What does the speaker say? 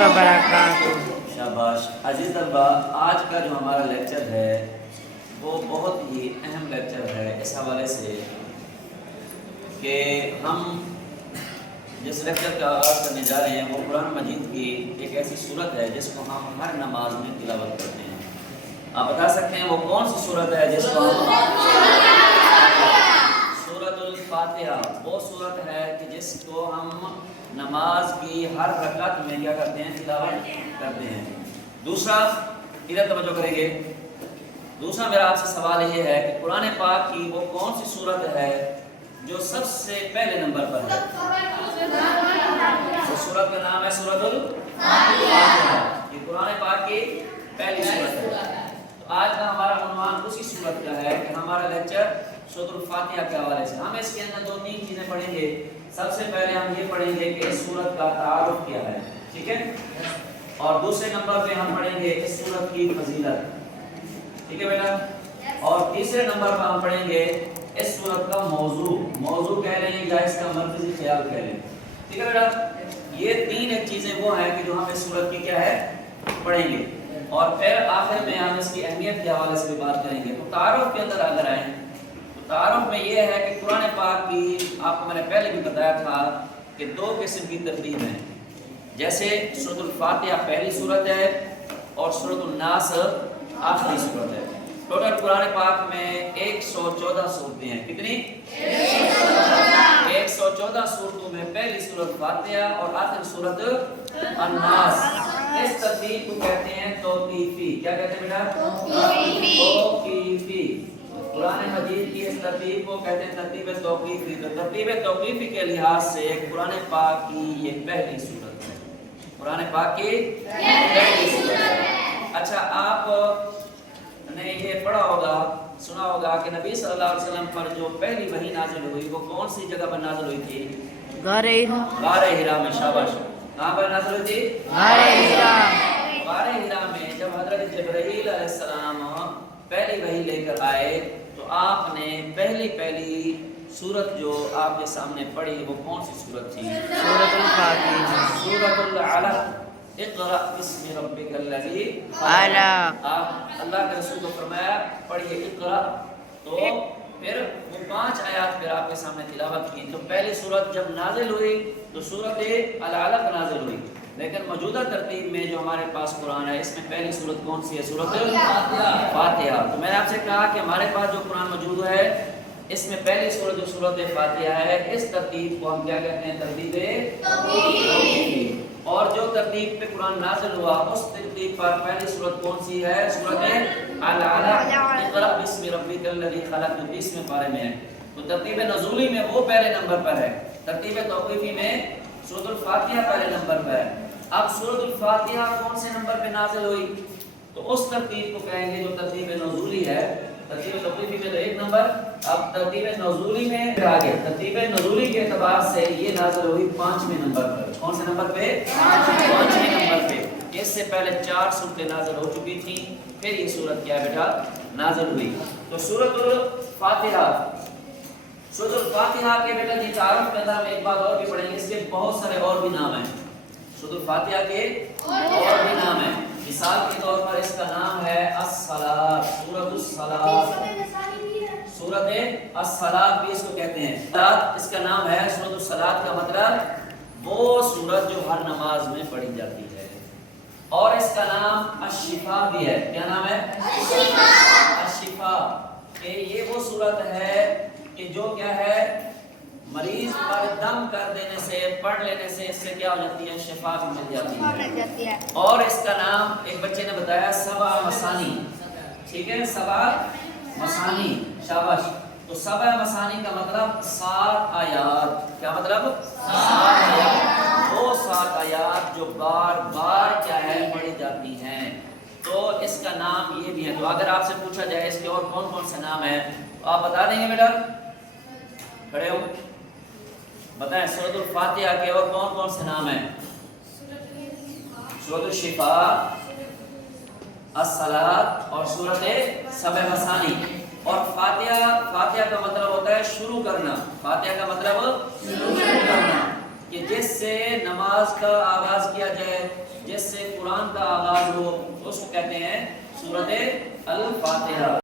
वबरकातुहू। शाबाश। अजीज तलबा, आज का जो हमारा लेक्चर है वो बहुत ही अहम लेक्चर है इस हवाले से कि हम जिस लेक्चर का आगाज़ करने जा रहे हैं वो कुरान मजीद की एक ऐसी सूरत है जिसको हम हर नमाज में तिलावत करते हैं। आप बता सकते हैं वो कौन सी सूरत है जिसको हम सूरतुल फातिहा, वो सूरत है कि जिसको हम नमाज की हर रकात में क्या करते हैं, तिलावत करते हैं। दूसरा, इधर तवज्जो करेंगे, दूसरा मेरा आपसे सवाल ये है कि कुरान पाक की वो कौन सी सूरत है जो सबसे पहले नंबर पर है। उस सूरत का नाम है सूरतुल फातिहा। ये कुरान पाक की पहली सूरत है। तो आज का हमारा उन्वान उसी सूरत का है कि हमारा लेक्चर सूरतुल फातिहा के हवाले से हम इसके अंदर दो तीन चीजें पढ़ेंगे। सबसे पहले हम ये पढ़ेंगे कि इस सूरत का तारुफ क्या है, ठीक है, और दूसरे नंबर पे हम पढ़ेंगे इस सूरत की फजीलत, ठीक है बेटा, और तीसरे नंबर पर हम पढ़ेंगे इस सूरत का मौजू कह लें या इसका मरकजी ख्याल कह लें, ठीक है बेटा। ये तीन एक चीजें वो हैं कि जो हम इस सूरत की क्या है पढ़ेंगे, और फिर आखिर में हम इसकी अहमियत के हवाले से भी बात करेंगे। तो तारुफ के अंदर अगर आए तो तारुफ में ये है कि कुरान पाक की, आपको मैंने पहले भी बताया था कि दो किस्म की तरतीब है। जैसे सूरतुल फातिहा पहली सूरत है और सूरतुल नास आखिरी सूरत है। टोटल कुरान पाक में 114 सूरतें हैं। कितनी? 114 सूरतों में पहली सूरत फातिहा और आखिरी सूरत अन्नास। इस तरतीब को कहते हैं तौक़ीफ़ी। क्या कहते हैं बेटा? तौक़ीफ़ी। कुरान मजीद की इस तरतीब को कहते हैं तरतीब तौक़ीफ़ी। तो तरतीब तौक़ीफ़ी के लिहाज से कुरान पाक की ये पहली सूरत है। कुरान पाक की पहली सूरत है। अच्छा, आपने ये पढ़ा होगा, सुना होगा कि नबी सल्लल्लाहु अलैहि वसल्लम पर जो पहली वही नाज़िल हुई वो कौन सी जगह पर नाज़िल हुई थी? गारे हिरा में। शाबाश। कहाँ पर नाज़िल हुई थी? गारे हिरा में। जब हज़रत जिब्राईल अलैहिस्सलाम पहली वही लेकर आए तो आपने पहली सूरत जो आपके सामने पढ़ी वो कौन सी सूरत थी? सूरतुल फातिहा। सूरतुल अलaq। इक़रा बिस्मि रब्बिकल्लज़ी ख़लक़। आप अल्लाह के रसूल को फरमाया पढ़िए इक़रा, तो फिर वो 5 आयत फिर आपके सामने तिलावत की। तो पहली सूरत जब नाजिल हुई तो सूरत अल-अलaq नाजिल हुई, लेकिन मौजूदा तरतीब में जो हमारे पास कुरान है इसमें पहली सूरत कौन सी है? सूरतुल फातिहा। तो मैंने आपसे कहा कि हमारे पास जो कुरान मौजूद है इसमें पहली सूरत जो सूरत फातिहा है, इस तरतीब को हम क्या कहते हैं? तरतीब तौक़ीफ़ी। और जो तरतीब पे कुरान नाज़िल हुआ उस तरतीब पर पहली सूरत कौन सी है? सूरत अल-अलaq। इक़रा बिस्मि रब्बिकल्लज़ी ख़लक़ जो 20वें पारे में है। तो तरतीब नज़ूली में वो पहले नंबर पर है, तरतीब तौक़ीफ़ी में सूरतुल फातिहा पहले नंबर पर है। अब सूरतुल फातिहा कौन से नंबर पे नाज़िल हुई? तो उस तरतीब को कहेंगे जो तरतीब नज़ूली है। तरतीब तौक़ीफ़ी में तो 1 नंबर, अब तरतीब नज़ूली में आगे तरतीब नज़ूली के एतबार से ये नाज़िल हुई 5वें नंबर पर। कौन से नंबर पे? 5वें नंबर पे। इससे पहले 4 सूरतें नाज़िल हो चुकी थी, फिर ये सूरत क्या है बेटा? नाज़िल हुई। तो सूरतुल फातिहा के बेटा जी तारुफ के अंदर हम एक बात और भी पढ़ेंगे, इसके बहुत सारे और भी नाम हैं। सूरतुल फातिहा के और भी नाम हैं। मिसाल के तौर पर इसका नाम है अस्सलात, सूरतुस सलात। सूरत अस्सलात भी इसको कहते हैं। इसका नाम है सूरतुस सलात का मतलब वो सूरत जो हर नमाज में पढ़ी जाती है। और इसका नाम अश-शिफा भी है। क्या नाम है? अश-शिफा। ये वो सूरत है कि जो क्या है, मरीज पर दम कर देने से, पढ़ लेने से इससे क्या हो जाती है? शिफा भी मिल जाती है। और इसका नाम एक बच्चे ने बताया सबा मसानी, ठीक है, सबा मसानी। शाबाश। तो सबा मसानी का मतलब 7 आयत। क्या मतलब? 7 आयत। वो 7 आयत जो बार बार क्या है पढ़ी जाती हैं। तो इसका नाम ये भी है। तो अगर आपसे पूछा जाए इसके और कौन कौन से नाम है तो आप बता देंगे बेटा? खड़े हो बताएं। सूरतुल फातिहा के और कौन कौन से नाम हैं? सूरतुल शिफा, अस्सलात और सूरत सबा मसानी। और फातिहा का मतलब होता है शुरू करना। फातिहा का मतलब शुरू करना, कि जिससे नमाज का आगाज किया जाए, جس سے قرآن کا آغاز ہو اس کو کہتے ہیں سورۃ الفاتحہ۔